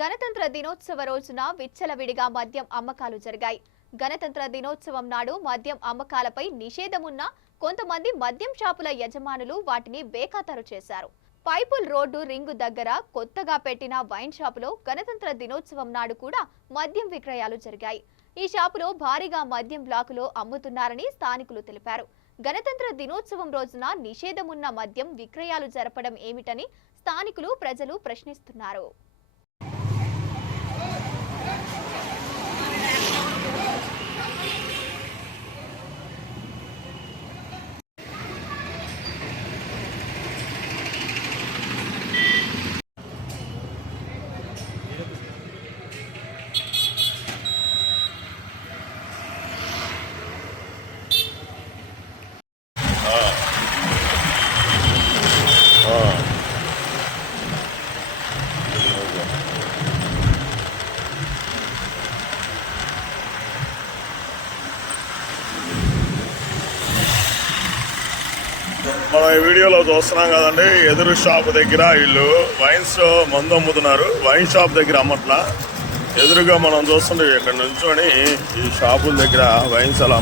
గణతంత్ర దినోత్సవ రోజున విచ్చలవిడిగా మద్యం అమ్మకాలు జరిగాయి. గణతంత్ర దినోత్సవం నాడు మద్యం అమ్మకాలపై నిషేధమున్న కొంతమంది మద్యం షాపుల యజమానులు వాటిని బేఖాతరు చేశారు. పైపుల్ రోడ్డు రింగు దగ్గర కొత్తగా పెట్టిన వైన్ షాపులో గణతంత్ర దినోత్సవం నాడు కూడా మద్యం విక్రయాలు జరిగాయి. ఈ షాపులో భారీగా మద్యం బ్లాకులో అమ్ముతున్నారని స్థానికులు తెలిపారు. గణతంత్ర దినోత్సవం రోజున నిషేధమున్న మద్యం విక్రయాలు జరపడం ఏమిటని స్థానికులు ప్రజలు ప్రశ్నిస్తున్నారు. మనం ఈ వీడియోలో చూస్తున్నాం కదండి, ఎదురు షాప్ దగ్గర వీళ్ళు వైన్స్ మందు అమ్ముతున్నారు. వైన్ షాప్ దగ్గర అమ్మట్లా, ఎదురుగా మనం చూస్తుంటే ఇక్కడ నుంచొని ఈ షాపుల దగ్గర వైన్స్ అలా